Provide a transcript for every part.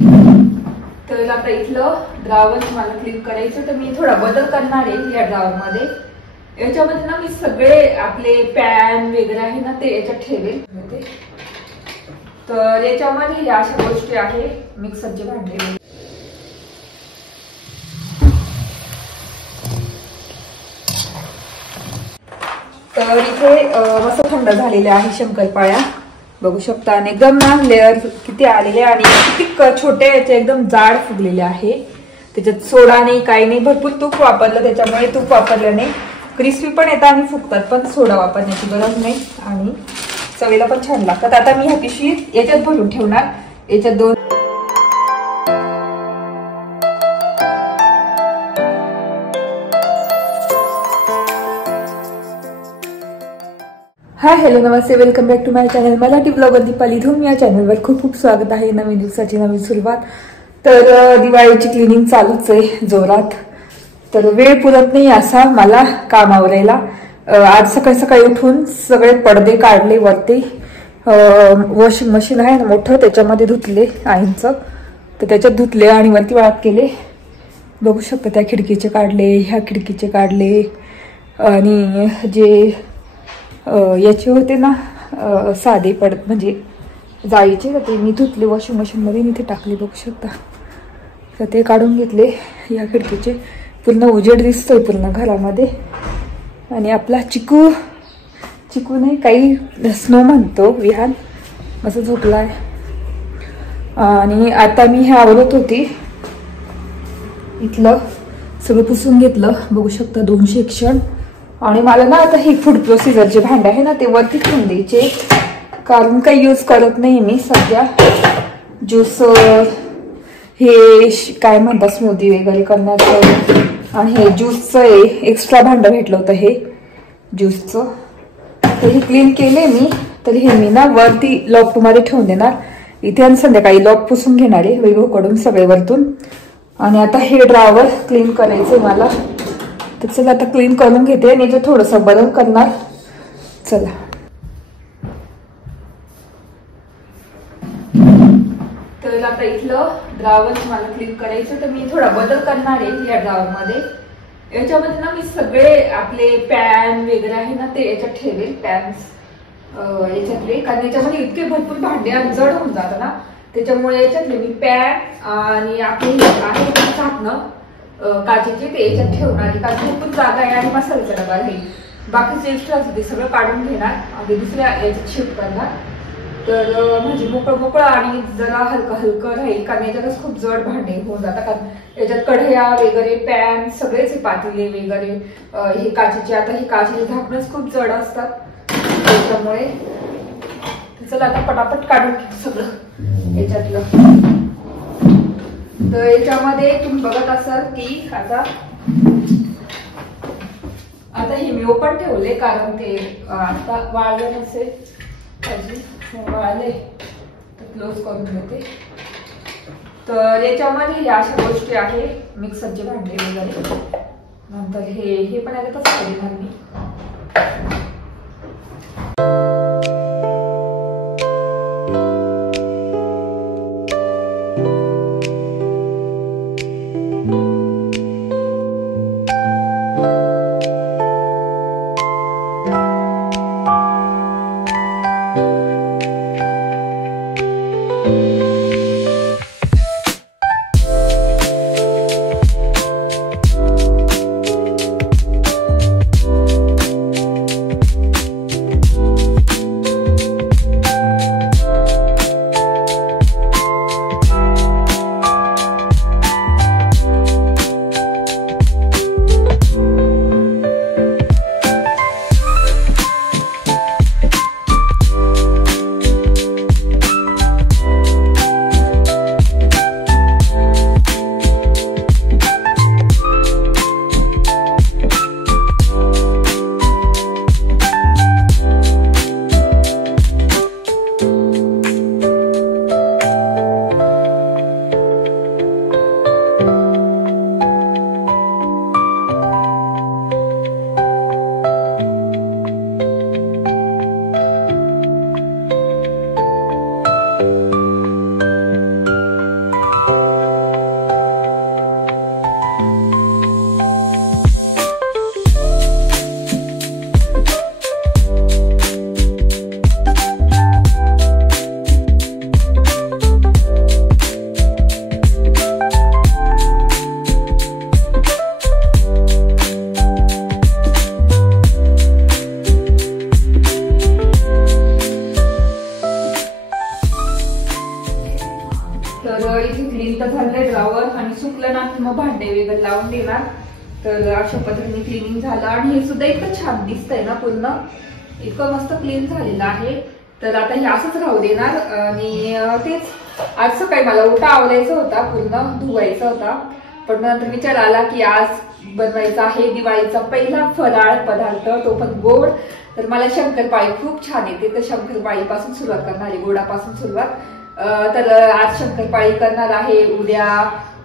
तर आता इथलं ड्रावर मला क्लीन करायचं, तर मी थोडा बदल करणार आहे या ड्रावर मध्ये. याच्यामध्ये ना मी सगळे आपले पॅन वगैरे आहे ना ते याच्यात ठेवेल. तर याच्यामध्ये या अशा गोष्टी आहे, मिक्सरचे भांडे. तर इथे मस्त थंड झालेल्या आहे शंकरपाळ्या, बघू शकता. आणि एकदम ना लेअर किती आलेले आणि किती छोटे याचे एकदम जाड फुगलेले आहे. त्याच्यात सोडा नाही काही नाही, भरपूर तूप वापरलं त्याच्यामुळे. तूप वापरल्याने क्रिस्पी पण येतात आणि फुगतात, पण सोडा वापरण्याची गरज नाही आणि चवीला पण छान लागतात. आता मी ह्या पिशवी याच्यात भरून ठेवणार. याच्यात 2 हाय हॅलो नमस्ते, welcome back to my channel Marathi blogger Deepali Dhoom. या चॅनलवर खूप खूप स्वागत आहे. नवीन दिवसाची नवीन सुरुवात. तर दिवाळीची क्लिनिंग चालूच आहे जोरात. तर वेळ पुरत नाही असा मला काम आवरायला. आज सकाळी सकाळी उठून सगळे पडदे काढले वरती. वॉशिंग मशीन आहे ना मोठं, त्याच्यामध्ये धुतले आईंचं, तर त्याच्यात धुतले आणि वरती वाळत केले. बघू शकता त्या खिडकीचे काढले, ह्या खिडकीचे काढले आणि जे याचे होते ना साधे म्हणजे जाळीचे, तर ते मी धुतले वॉशिंग मशीनमध्ये. मी ते टाकले बघू शकता. तर ते काढून घेतले. या खिडकीचे पूर्ण उजेड दिसतोय पूर्ण घरामध्ये. आणि आपला चिकू नाही काही स्नो म्हणतो विहान, असं झोपलाय. आणि आता मी हे आवरत होती, इथलं सगळं पुसून घेतलं बघू शकता 2 सेक्शन. आणि मला ना आता हे फूड प्रोसिजरचे भांडे आहे ना ते वरती ठेवून द्यायचे, कारण काही यूज करत नाही मी सध्या. ज्यूसर हे काय म्हणतात स्मूदी वगैरे करण्याचं, आणि हे ज्यूसचं आहे एक्स्ट्रा भांडं भेटलं होतं हे ज्यूसचं, तर हे क्लीन केले मी. तर हे मी ना वरती लॉफ्टमध्ये ठेवून देणार इथे, आणि संध्याकाळी लॉफ्ट पुसून घेणार आहे वेगवेगळीकडून सगळे वरतून. आणि आता हे ड्रावर क्लीन करायचंय मला, तर चला आता क्लीन करून घेते आणि याचं थोडंसं बदल करणार. चला. तर आता इथलं ड्रावर मला क्लीन करायचं, तर मी थोडा बदल करणार आहे या ड्रावर मध्ये. याच्यामध्ये ना मी सगळे आपले पॅन वगैरे आहे ना ते याच्यात ठेवेल, पॅन्स याच्यातले, कारण याच्यामध्ये इतके भरपूर भांडे जड होऊन जातात ना, त्याच्यामुळे याच्यातले मी पॅन आणि आपले आहे झाकणं काचेचे ते याच्यात ठेवणार. कारण भरपूर जागा आहे आणि मसाल्याचा डबा आहे, बाकीचे एक्स्ट्रा ते सगळं काढून घेणार आणि दुसऱ्या याच्यात शिफ्ट करणार. तर म्हणजे मोकळं आणि जरा हलकं राहील, कारण याच्यातच खूप जड भांडे होऊन जातात. कारण याच्यात कढया वगैरे पॅन सगळेच पातेले वगैरे हे काचेचे. आता हे काचेचे झाकणच खूप जड असतात त्याच्यामुळे. चला आता पटापट काढून सगळं याच्यातलं. तर याच्यामध्ये तुम्ही बघत असाल की आता हे मी ओपन ठेवले, कारण ते आता वाळले नसेल अजून, वाळले तर क्लोज करून देते. तर याच्यामध्ये या अशा गोष्टी आहे, मिक्सरचे भांडे वगैरे. नंतर हे पण आता कसं करणार मी. तर इथे क्लीन तर झालंय ड्रॉवर आणि सुकलं ना की मग भांडे वगैरे लावून देणार. तर अशा पद्धतीने क्लिनिंग झालं आणि हे सुद्धा इतकं छान दिसतंय ना, पूर्ण इतकं मस्त क्लीन झालेलं आहे. तर आता हे असंच राहू देणार. आणि तेच आज सकाळी मला ओटा आवरायचा होता, पूर्ण धुवायचा होता, पण नंतर विचार आला की आज बनवायचा आहे दिवाळीचा पहिला फराळ पदार्थ, तो पण गोड. तर मला शंकरपाळी खूप छान येते, तर शंकरपाळी पासून सुरुवात करणार आहे, गोडापासून सुरुवात. तर आज शंकरपाळी करणार आहे, उद्या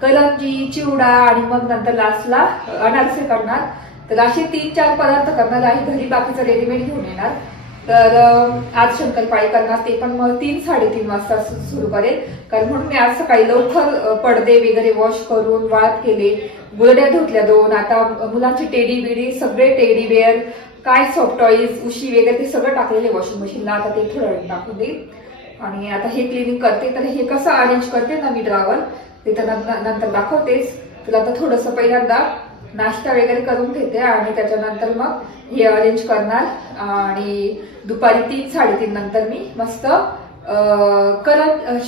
करंजी, चिवडा आणि मग नंतर लास्टला अनारसे करणार. तर असे 3-4 पदार्थ करणार आहे. घरी बाकीचं रेडीमेड घेऊन येणार. तर आज शंकरपाळी करणार, ते पण मग 3-3:30 वाजता सुरू करेल. कारण म्हणून मी आज सकाळी लवकर पडदे वगैरे वॉश करून वाळत केले, गुरड्या धुतल्या 2. आता मुलांचे टेडी बिडी सगळे टेडी बेअर, काय सॉफ्ट टॉईज, उशी वगैरे ते सगळं टाकलेले वॉशिंग मशीनला. आता ते थोडं वेळ टाकून देईल आणि आता हे क्लिनिंग करते. तर हे कसं अरेंज करते ना मी ड्रॉवर, ते तर नंतर दाखवतेच. तुला आता थोडंसं पहिल्यांदा नाश्ता वगैरे करून घेते आणि त्याच्यानंतर मग हे अरेंज करणार. आणि दुपारी 3-3:30 नंतर मी मस्त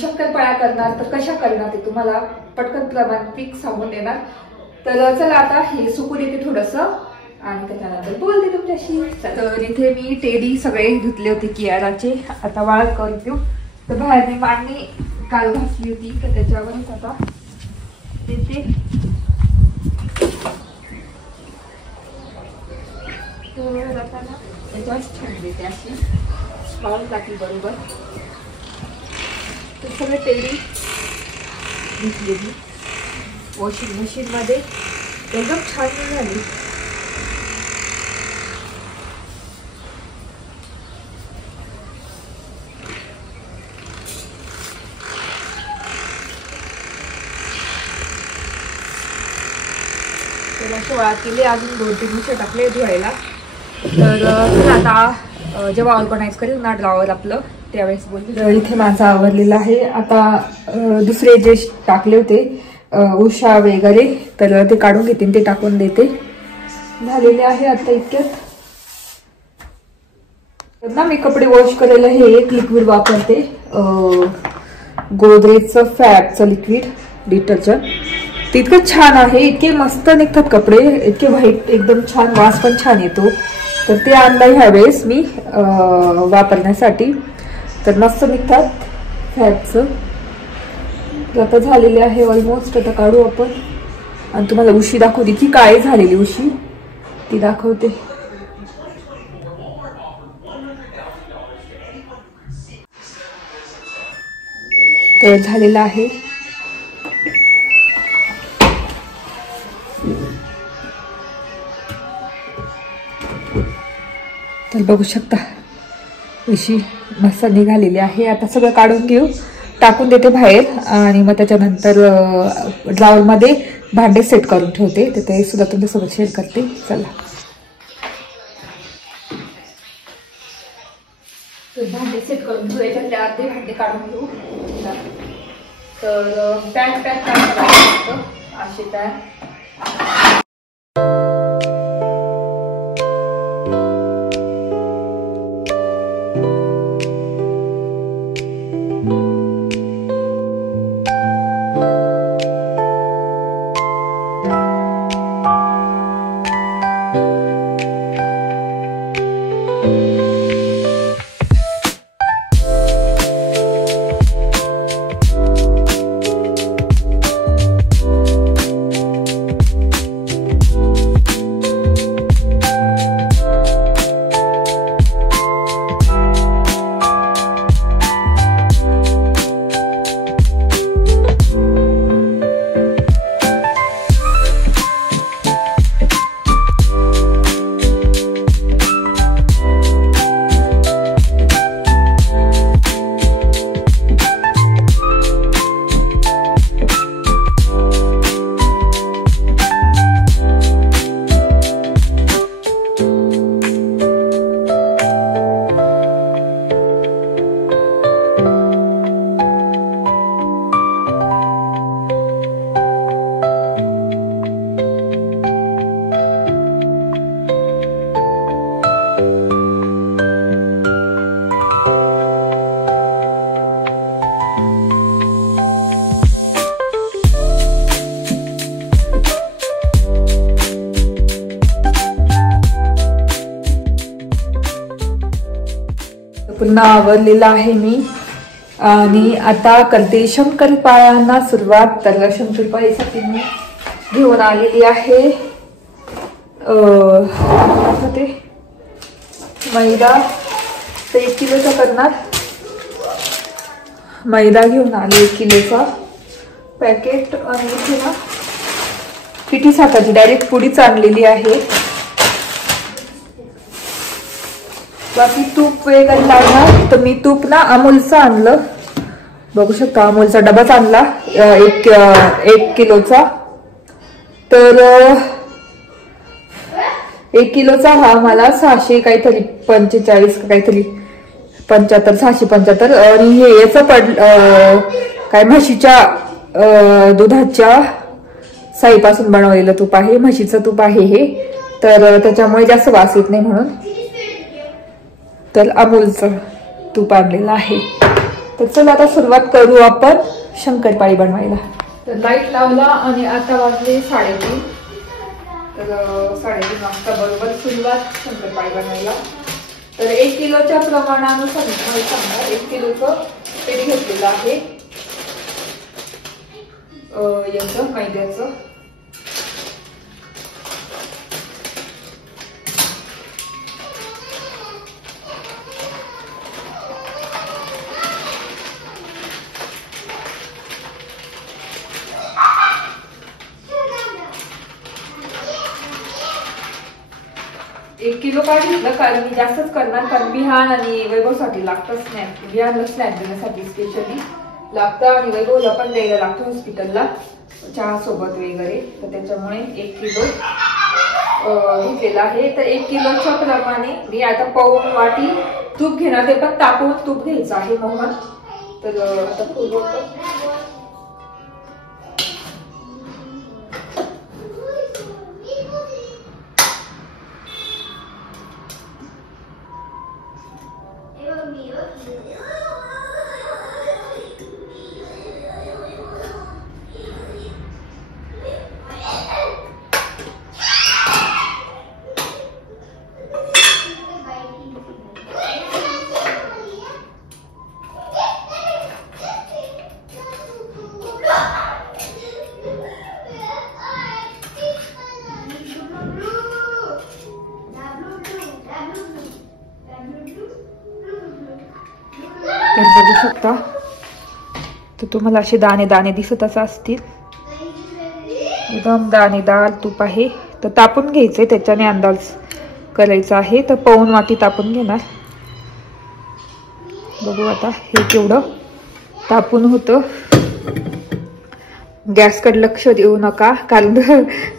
शंकरपाळ्या करणार. तर कशा करणार ते तुम्हाला पटकन प्रमाण पीक सांगून देणार. तर चला आता हे सुकू देते थोडंसं आणि त्याच्यानंतर बोलते तुमच्याशी. तर इथे मी टेडी सगळे धुतले होते कियाराचे, आता वाळत करून देऊ. तर बाहेर मी मांडणी काल घातली होती, तर त्याच्यावरच आता देते. तर आता ना त्याच्यावर छान देते, अशी वाळून टाकली बरोबर. तर सगळे टेडी धुतलेली वॉशिंग मशीन मध्ये, एकदम छान झाली. वाळत केले, अजून 2-3 मिनिटं टाकले धुवायला. तर आता जेव्हा ऑर्गनाइज करेल ना ड्रॉवर आपलं त्यावेळेस बोलते. तर इथे माझं आवरलेलं आहे. आता दुसरे जे टाकले होते उषा वगैरे, तर ते काढून घेते, ते टाकून देते. झालेले आहे आता इतक्यात. तर ना मी कपडे वॉश करायला हे एक लिक्विड वापरते, गोदरेजचं फॅबचं लिक्विड डिटर्जंट. ते इतकं छान आहे, इतके मस्त निघतात कपडे, इतके व्हाईट, एकदम छान, वास पण छान येतो. तर ते आणलं ह्या वेळेस मी वापरण्यासाठी. तर मस्त निघतात फॅबचं. आता झालेले आहे ऑलमोस्ट. आता काढू आपण आणि तुम्हाला उशी दाखवते, की काय झालेली उशी ती दाखवते. तर झालेलं आहे. तर बघू शकता उशी मस्त निघालेली आहे. आता सगळं काढून घेऊ, टाकून देते बाहेर आणि मग त्याच्यानंतर ड्रॉवरमध्ये भांडे सेट करून ठेवते. तर ते सुद्धा तुमच्यासोबत शेअर करते. चला, तर भांडे सेट करून ठेवायचे, त्या अर्धे भांडे काढून घेऊ. तर पॅक करायचं असे पॅक. पूर्ण आवरलेलं आहे मी आणि आता करते शंकरपाळ्यांना सुरुवात. तर शंकरपाळीसाठी मी घेऊन आलेली आहे ते मैदा. तर 1 किलोचा करणार. मैदा घेऊन आले 1 किलोचा पॅकेट आणि इथे ना पिठी साखरची डायरेक्ट पुडीच आणलेली आहे. बाकी तूप वगैरे लागणार तर मी तूप ना अमूलचं आणलं. बघू शकता अमूलचा डबाच आणला 1 किलोचा. तर 1 किलोचा हा मला 600 काहीतरी 45 काहीतरी 75 675. आणि हे याचं काय म्हशीच्या दुधाच्या साईपासून बनवलेलं तूप आहे. म्हशीचं तूप आहे हे. तर त्याच्यामुळे जास्त वास येत नाही म्हणून तर अमूलचं तूप आणलेलं आहे. तर चला आता सुरुवात करू आपण शंकरपाळी बनवायला. तर लाईट लावला आणि आता वाजले 3:30. तर 3:30 वाजता बरोबर सुरुवात शंकरपाळी बनवायला. तर 1 किलोच्या प्रमाणानुसार मी सांगणार 1 किलोचं पीठ घेतलेलं आहे याचं मैद्याचं. एक किलो काय घेतलं कारण मी जास्तच करणार कारण विहान आणि वैभवसाठी लागतं स्नॅक. विहानला स्नॅक देण्यासाठी स्पेशली लागतं आणि वैभवला पण द्यायला लागतं हॉस्पिटलला चहा सोबत वगैरे. तर त्याच्यामुळे 1 किलो घेतलेला आहे. तर 1 किलोच्या प्रमाणे मी आता पाऊण वाटी तूप घेणार. ते पण तापवून तूप घ्यायचं आहे मोहन. तर आता फुल बघू शकता. तर तुम्हाला असे दाणे दाणे दिसतच असतील. एकदम दाणेदार तूप आहे. तर तापून घ्यायचंय त्याच्याने अंदाज करायचा आहे. तर पाऊण वाटी तापून घेणार. बघू आता हे केवढं तापून होतं. गॅसकडे लक्ष देऊ नका कारण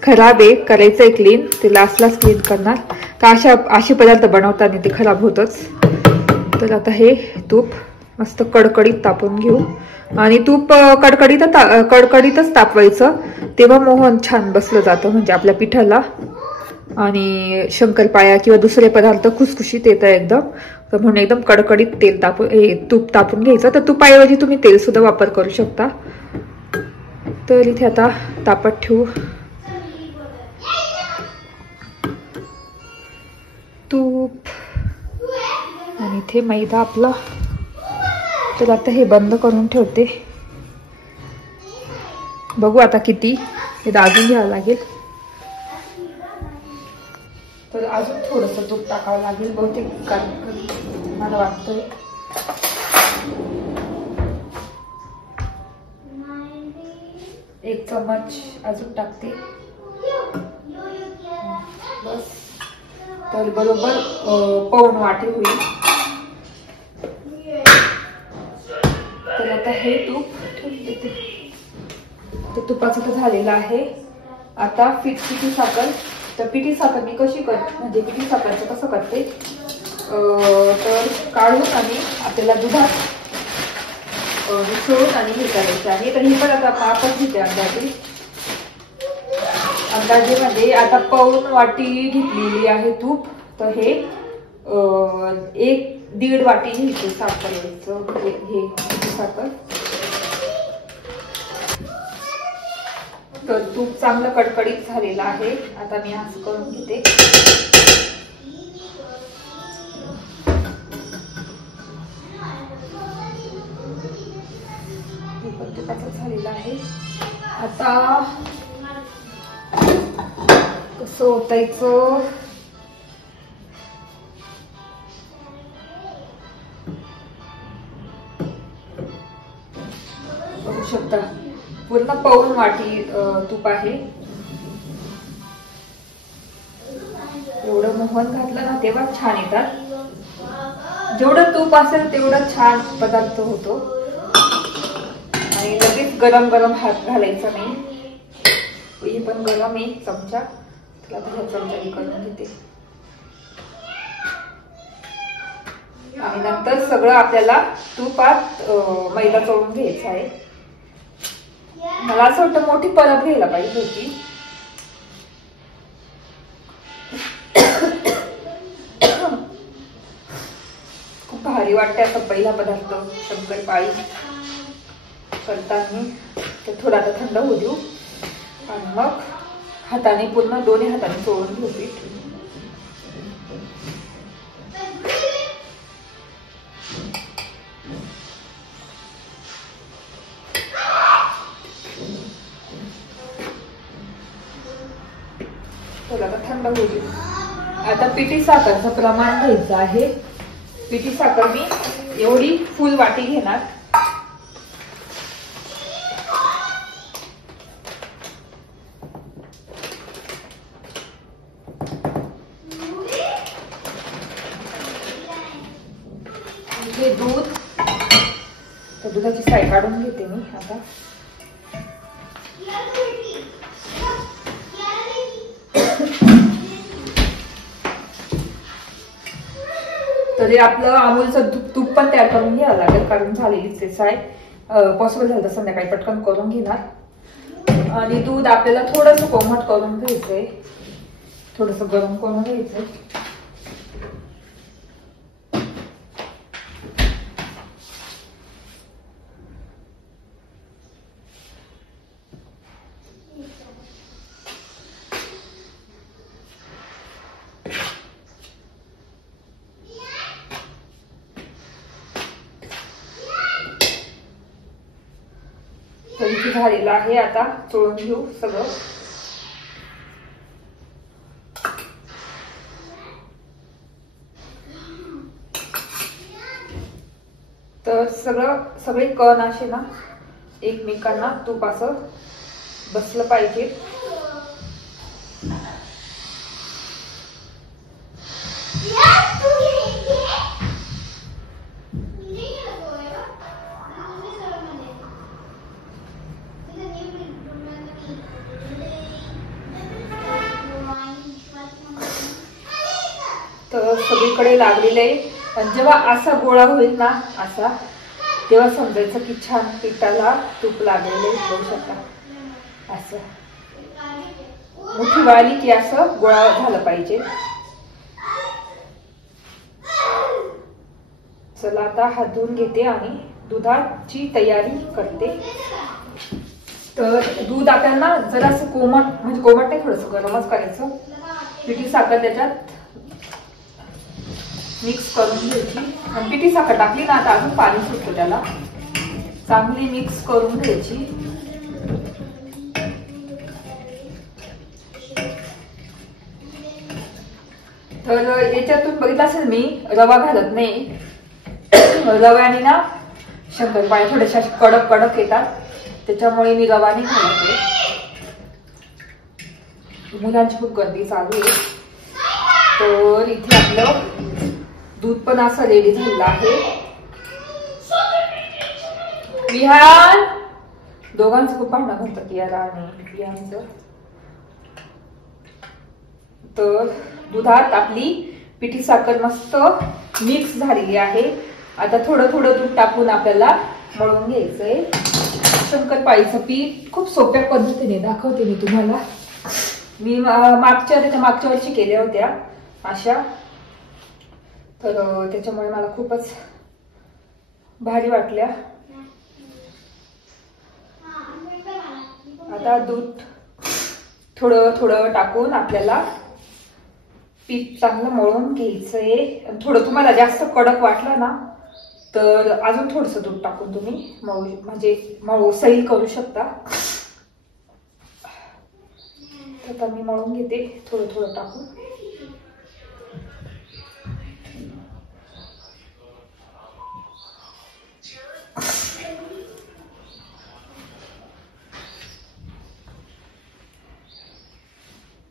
खराब आहे. करायचंय क्लीन. ते लास्टलाच क्लीन करणार का असे पदार्थ बनवताना ते खराब होतच. तर आता हे तूप मस्त कडकडीत तापून घेऊ. आणि तूप कडकडीतच तापवायचं तेव्हा मोहन छान बसलं जातं म्हणजे आपल्या पिठाला. आणि शंकरपाळ्या किंवा दुसरे पदार्थ खुसखुशीत येतं एकदम. तर म्हणून एकदम कडकडीत तूप तापून घ्यायचं. तर तुपाऐवजी तुम्ही तेल सुद्धा वापर करू शकता. तर इथे आता तापत ठेवू तूप आणि इथे मैदा आपला. तर आता हे बंद करून ठेवते. बघू आता किती हे दाजून घ्यावं लागेल. तर अजून थोडंसं तूप टाकावं लागेल बहुतेक मला वाटतंय. एक चम्मच अजून टाकते बस. तर बरोबर पाऊण वाटी होईल. तर आता हे तूप ठेवून देते. तर तुपाचं तर झालेलं आहे. आता पिठी साखर. तर पिठी साखर मी कशी करते म्हणजे पिठी साखरचं कसं करते तर काढून आणि आपल्याला दुधात मिसळून आणि हे करायचं आहे. तर ही पण आता मापच घेते अंदाजेमध्ये. आता पाऊण वाटी घेतलेली आहे तूप. तर हे 1-1.5 वाटी घ्यायचं साखर. हे साखर. तर तूप चांगलं कडकडीत झालेलं आहे. आता मी असं करून घेते. तुपाचं झालेलं आहे. आता कसं ओतायचं, बघू शकता पूर्ण पाऊण वाटी तूप आहे. एवढं मोहन घातलं ना तेव्हा छान येतात. जेवढं तूप असेल तेवढं छान पदार्थ होतो. आणि लगेच गरम गरम हात घालायचा नाही. हे पण गरम आहे चमचा, त्याला ह्या चमच्याने करून घेते. आणि नंतर सगळं आपल्याला तुपात मैदा चोळून घ्यायचा आहे. मला असं वाटतं मोठी परत घ्यायला पाहिजे होती. खूप भारी वाटते असा पहिला पदार्थ शंकरपाळी करताना. तर थोडा आता थंड होऊ देऊ आणि मग हाताने पूर्ण दोन्ही हाताने चोळून घेऊ पीठ. थोडा आता थंड होऊ देऊ. आता पिठी साखरचं प्रमाण घ्यायचं आहे. पिठी साखर मी एवढी फुल वाटी घेणार. हे दूध, तर दुधाची साय काढून घेते मी आता. तरी आपलं अमूलचं तूप पण तयार करून घ्यावं लागेल, कारण झालेलीच आहे. पॉसिबल झालं तर संध्याकाळी पटकन करून घेणार. आणि दूध आपल्याला थोडंसं कोमट करून घ्यायचंय, थोडंसं गरम करून घ्यायचंय. झालेलं आहे. आता चोळून घेऊ सगळं. तर सगळे कण असे ना एकमेकांना तूप असं बसलं पाहिजे. तर सगळीकडे लागलेलं आहे. आणि जेव्हा असा गोळा होईल ना असा, तेव्हा समजायचं की छान पिठाला तूप लागलेलं आहे. बघू शकता असं मुठी वाली की असं गोळा झालं पाहिजे. चला आता हात धुवून घेते आणि दुधाची तयारी करते. तर दूध आपल्याला जरासं कोमट, म्हणजे कोमट नाही, थोडंसं गरमच करायचं. पिठी साखर त्याच्यात मिक्स करून घ्यायची. आणि पिठी साखर टाकली ना आता अजून पाणी सुटतं त्याला. चांगली मिक्स करून घ्यायची. तर याच्यातून बघितलं असेल मी रवा घालत नाही. रव्याने ना शंकरपाळ्या थोड्याशा कडक कडक येतात, त्याच्यामुळे मी रवा नाही घालते. मुलांची खूप गर्दी चालू आहे. तर इथे आपलं दूध पण असं रेडी झालेलं आहे. विहान दोघांचं खूप भांडण होतं, याला आणि विहानचं. तर दुधात आपली पिठी साखर मस्त मिक्स झालेली आहे. आता थोडं थोडं दूध टाकून आपल्याला मळून घ्यायचंय. शंकरपाळीचं पीठ खूप सोप्या पद्धतीने दाखवते मी तुम्हाला. मी मागच्या वर्षी केल्या होत्या अशा, तर त्याच्यामुळे मला खूपच भारी वाटल्या. आता दूध थोडं थोडं टाकून आपल्याला पीठ चांगलं मळून घ्यायचंय. थोडं तुम्हाला जास्त कडक वाटलं ना तर अजून थोडंसं दूध टाकून तुम्ही मऊ म्हणजे मऊ सैल करू शकता. आता मी मळून घेते थोडं थोडं टाकून.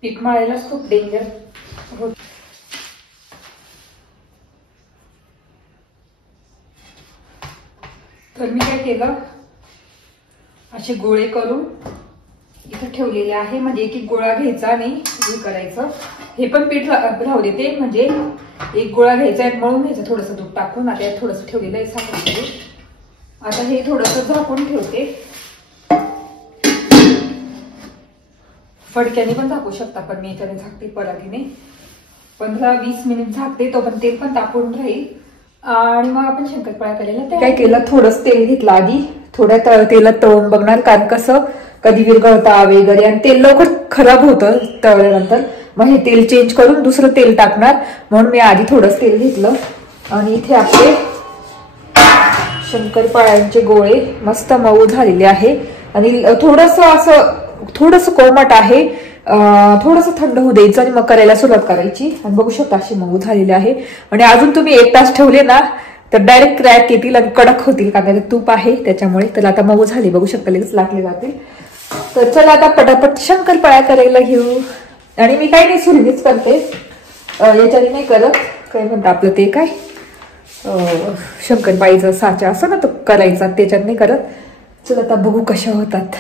पीठ मळायलाच खूप डेंजर होत. तर मी काय केलं, असे गोळे करून इथं ठेवलेले आहे. म्हणजे एक एक गोळा घ्यायचा आणि हे करायचं. हे पण पीठ राहू देते, म्हणजे एक गोळा घ्यायचा आणि मळून घ्यायचं थोडंसं दूध टाकून. आता यात थोडंसं ठेवलेलं आहे साखरेमध्ये. आता हे थोडंसं झाकून ठेवते. फडक्याने पण झाकू शकता, पण मी याच्याने झाकते पराठीने. 15-20 मिनिट झाकते, तो पण तेल पण तापून राहील आणि मग आपण शंकरपाळ्या करायला काय केलं, थोडंच तेल घेतलं आधी. थोड्या तेलात तळून बघणार, कारण कसं कधी विरघळता वगैरे आणि तेल लवकर खराब होतं तळल्यानंतर. मग हे तेल चेंज करून दुसरं तेल टाकणार, म्हणून मी आधी थोडंच तेल घेतलं. आणि इथे आपले शंकरपाळ्यांचे गोळे मस्त मऊ झालेले आहे. आणि थोडंसं कोमट आहे. थोडंसं थंड होऊ द्यायचं आणि मग करायला सुरुवात करायची. आणि बघू शकता अशी मऊ झालेली आहे. आणि अजून तुम्ही 1 तास ठेवले ना तर डायरेक्ट क्रॅक येतील आणि कडक होतील, कारण त्यात तूप आहे त्याच्यामुळे. तर आता मऊ झाले, बघू शकता लगेच लाटले जातील. तर चला आता पटापट शंकरपाळ्या करायला घेऊ. आणि मी काही नाही, सुरीनेच करते, याच्याने नाही करत. काय म्हणतात आपलं ते काय शंकरपाळीचा साचा असं ना, तो करायचा, त्याच्यात नाही करत. चला आता बघू कशा होतात.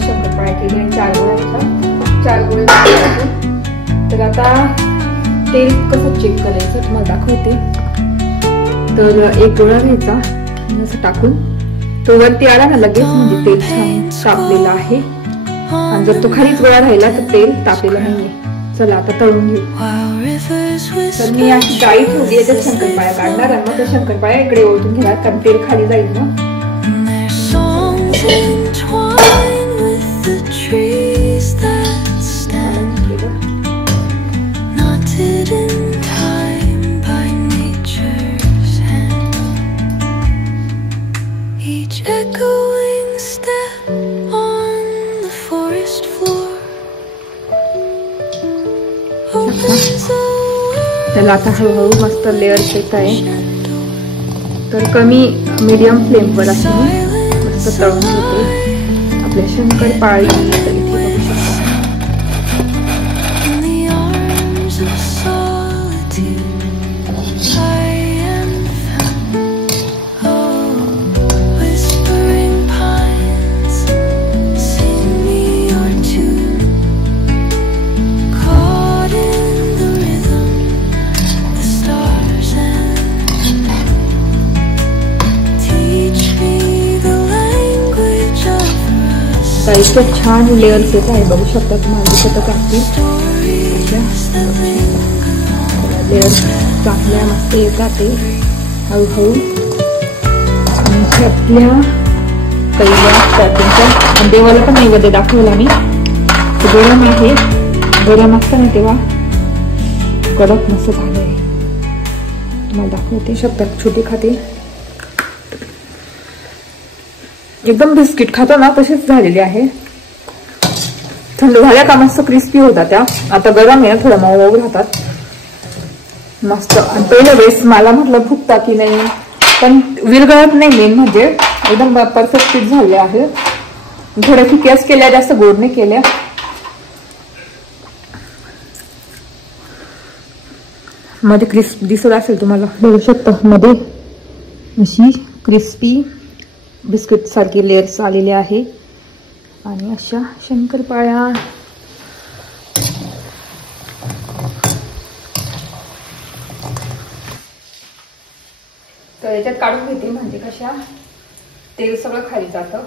शंकरपाळ्या केल्या आणि 4 गोळ्या 4 गोळे. तर आता तेल कसं चेक करायचं तुम्हाला दाखवते. तर एक गोळा घ्यायचा असं टाकून, तो वरती आला ना लगेच म्हणजे तेल छान तापलेलं आहे. आणि जर तो खालीच गोळा राहिला तर तेल तापलेलं नाहीये. चला आता तळून घेऊ. तर मी अशी जाळी ठेवली आहे, त्यात शंकरपाळ्या काढणार आणि मग त्या शंकरपाळ्या इकडे ओळखून घेणार, कारण तेल खाली जाईल ना. त्याला आता हळूहळू मस्त लेअर येत आहे. तर कमी मीडियम फ्लेमवर अशी मस्त तळून घेते आपल्या शंकरपाळी. तर इथे बघू शकता इतकं छान लेअर्स येत आहे, बघू शकता तुम्हाला दिसत असतील लेअर्स चांगल्या मस्त येतात ते हळूहळू. आणि आपल्या पहिल्या स्टार्टिंगच्या देवाला पण नैवेद्य दाखवला मी. गरम आहे, गरम असताना तेव्हा कडक मस्त झालं आहे. तुम्हाला दाखवते शकतात छोटी खाते एकदम बिस्किट खातो ना तशीच झालेली आहे. थंड झाल्या का मस्त क्रिस्पी होता त्या. आता गरम आहे ना थोडं मऊ मऊ राहतात मस्त. आणि पहिल्या वेळेस मला म्हटलं फुटता की नाही, पण विरघळत नाही. मेन म्हणजे एकदम परफेक्ट फिट झाले आहे. थोड्या फिक्याच केल्या, जास्त गोड नाही केल्या. मध्ये क्रिस्प दिसत असेल तुम्हाला, बघू शकता मध्ये अशी क्रिस्पी बिस्किट सारखे लेयर्स आलेले आहे. आणि अशा शंकरपाळ्या तर याच्यात काढून घेते, म्हणजे कशा तेल सगळं खाली जातं.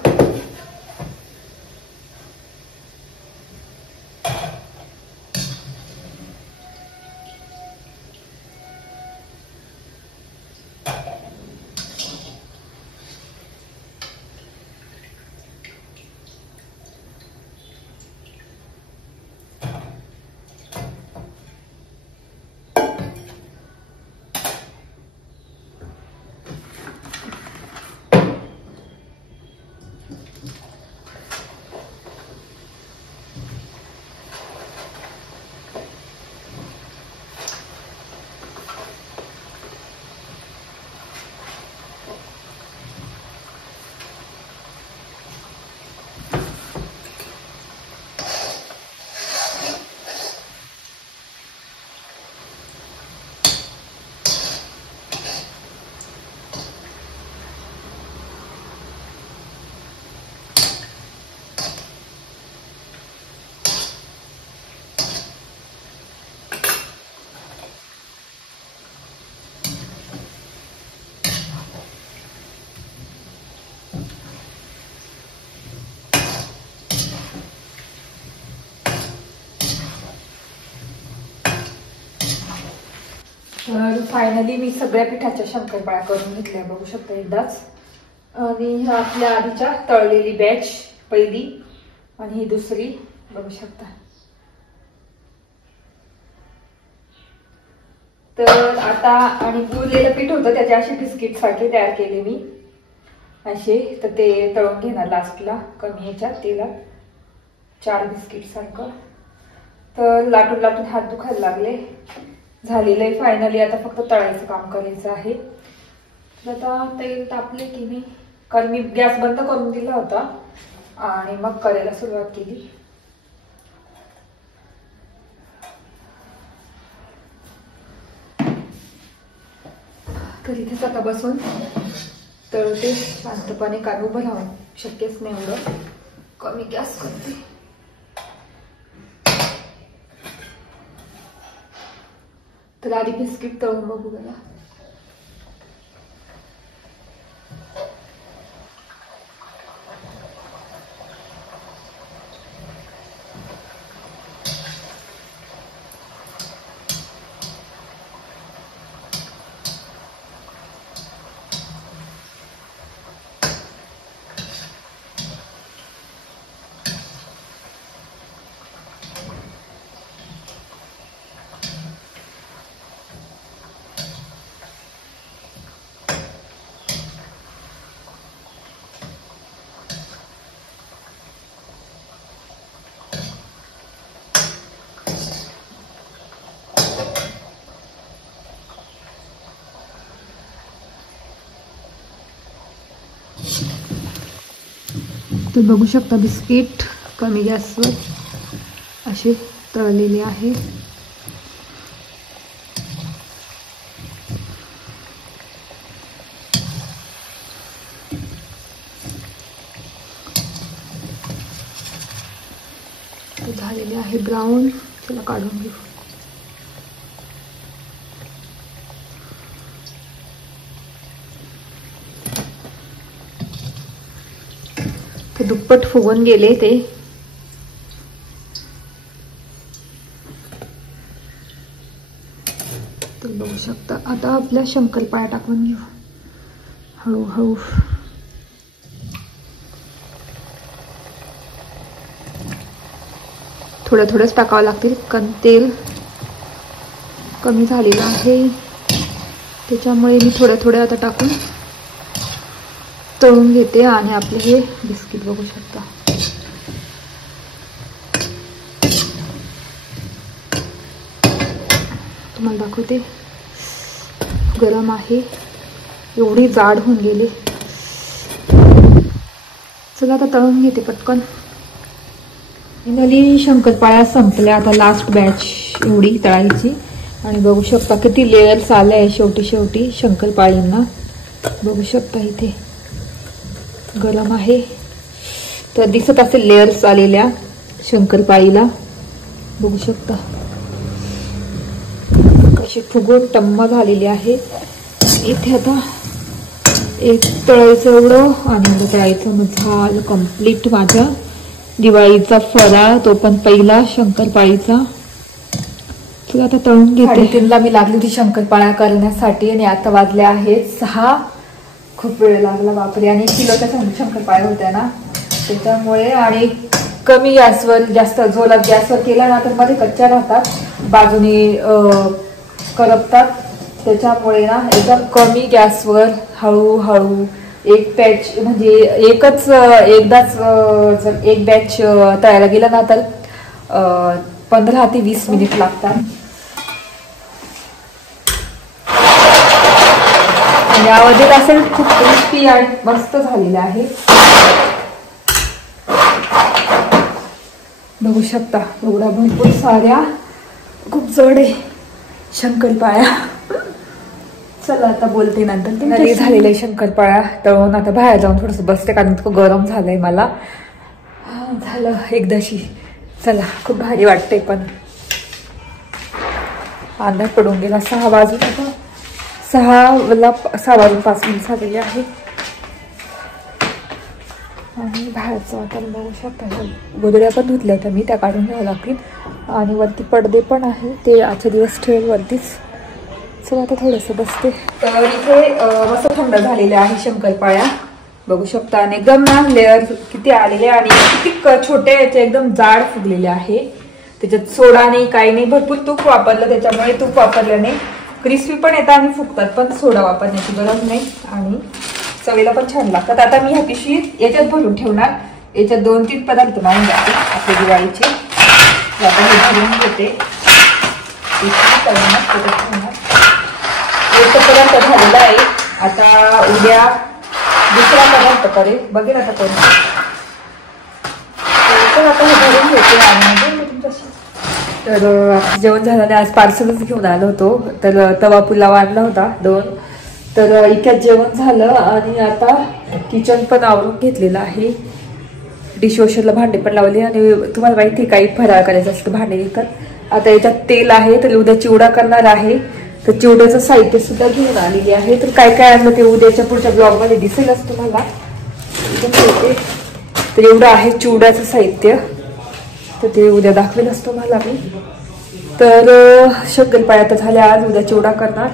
तर फायनली मी सगळ्या पिठाच्या शंकरपाळ्या करून घेतल्या, बघू शकता एकदाच. आणि आपल्या आधीच्या तळलेली बॅच पहिली आणि ही दुसरी बघू शकता. तर आता आणि उरलेलं पीठ होतं त्याचे असे बिस्किट सारखे तयार केले मी असे. तर ते तळून घेणार लास्टला कमी याच्यात तेलात 4 बिस्किट सारखं. तर लाटून लाटून हात दुखायला लागले. झालेलं आहे फायनली. आता फक्त तळायचं काम करायचं आहे. आता तेल तापले की नाही, कारण मी गॅस बंद करून दिला होता आणि मग करायला सुरुवात केली. तर इथेच आता बसून तळते शांतपणे, कारण उभं राहून शक्यच नाही एवढं. कमी गॅस करते. तर आधी बिस्किट तळून बघू बघा. तर बघू शकता बिस्किट कमी गॅसवर असे तळलेले आहे. झालेले आहे ब्राऊन. त्याला काढून घेऊ. दुप्पट झटपट फुगून गेले ते. बघू शकता. आता आपल्या शंकरपाळ्या टाकून घेऊ हळूहळू. थोडं थोडंच टाकावं लागतील कारण तेल कमी झालेलं आहे, त्याच्यामुळे मी थोडं थोडं आता टाकून तळून घेते. आणि आपले हे बिस्किट बघू शकता. तुम्हाला दाखवते, गरम आहे, एवढी जाड होऊन गेली. चला आता तळून घेते पटकन. फायनली शंकरपाळ्या संपल्या. आता लास्ट बॅच एवढी तळायची. आणि बघू शकता किती लेयर्स आले आहे शेवटी शेवटी शंकरपाळींना. बघू शकता इथे गरम आहे तर दिसत असेल लेयर्स आलेल्या शंकरपाळीला. बघू शकता कशी फुगून टम्म झालेली आहे. इथे आता एक तळायचं एवढं आणि एवढं तळायचं. मग झालं कम्प्लीट माझ्या दिवाळीचा फराळ, तो पण पहिला शंकरपाळीचा. तुला आता तळून घेते. 3:30ला मी लागली होती शंकरपाळ्या करण्यासाठी आणि आता वाजले आहेत 6. खूप वेळ लागला बापरे. आणि किलोच्या शंकरपाळ्या होत्या ना त्याच्यामुळे. आणि कमी गॅसवर, जास्त जोरात गॅसवर केला ना तर मध्ये कच्च्या राहतात, बाजूने करपतात. त्याच्यामुळे ना एकदम कमी गॅसवर हळूहळू एक बॅच, म्हणजे एकदाच जर एक बॅच तळायला गेला ना तर 15 ते 20 मिनिट लागतात. आणि आवाज येत असेल, खूप क्रिस्पी आणि मस्त झालेला आहे. बघू शकता एवढा भरपूर साऱ्या, खूप जड आहे शंकरपाळ्या. चला आता बोलते नंतर. झालेल्या शंकरपाळ्या तळून आता बाहेर जाऊन थोडस बसते कारण इतकं गरम झालंय मला. झालं एकदाशी. चला खूप भारी वाटते. पण अंधार पडून गेला. 6 वाजून, आता 6 वाजून 5 मिनिट झालेली आहे. आणि बाहेरचं वातावरण बघू शकता. गोधड्या पण धुतल्या होत्या मी, त्या काढून घ्याव्या लागतील. आणि वरती पडदे पण आहे, ते आजच्या दिवस ठेवेल वरतीच. चला आता थोडंसं बसते. तर इथे मस्त थंड झालेल्या आहे शंकरपाळ्या बघू शकता. आणि एकदम ना लेअर किती आलेले आणि किती छोटे याचे एकदम जाड फुगलेले आहे. त्याच्यात सोडा नाही, काही नाही, भरपूर तूप वापरलं त्याच्यामुळे. तूप वापरल्याने क्रिस्पी पण येतात आणि फुगतात, पण सोडा वापरण्याची गरज नाही. आणि चवीला पण छान लागतात. आता मी ह्या पिशवीत याच्यात भरून ठेवणार. याच्यात 2-3 पदार्थ मावून जाते आपले दिवाळीचे. आता हे भरून घेते. एक पदार्थ झालेला आहे. आता उद्या दुसरा पदार्थ करेल, बघेल आता करून. तर आता हे भरून घेते आणि तुमच्याशी. तर जेवण झालं. आज पार्सलच घेऊन आलो होतो. तर तवा पुलाव आणला होता 2. तर इतक्यात जेवण झालं. आणि आता किचन पण आवरून घेतलेलं आहे. डिशवॉशरला भांडे पण लावले. आणि तुम्हाला माहिती काही फराळ करायचं असतं भांडे येतात. आता याच्यात तेल आहे, तर उद्या चिवडा करणार आहे. तर चिवड्याचं साहित्य सुद्धा घेऊन आलेली आहे. तर काय काय आणलं ते उद्याच्या पुढच्या ब्लॉगमध्ये दिसेलच तुम्हाला. तर एवढं आहे चिवड्याचं साहित्य, तर ते उद्या दाखवेलच तुम्हाला मी. तर शंकरपाळ्या तर झाल्या आज, उद्या चिवडा करणार.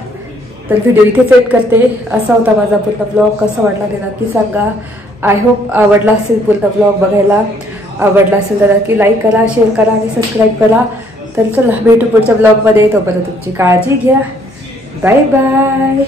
तर व्हिडिओ इथेच एंड करते. असा होता माझा पूर्ण ब्लॉग. कसा वाटला ते नक्की सांगा. आय होप आवडला असेल पूर्ण ब्लॉग बघायला. आवडला असेल तर नक्की लाईक करा, शेअर करा आणि सबस्क्राईब करा. तर चला भेटू पुढच्या ब्लॉगमध्ये. तोपर्यंत तुमची काळजी घ्या. Bye bye.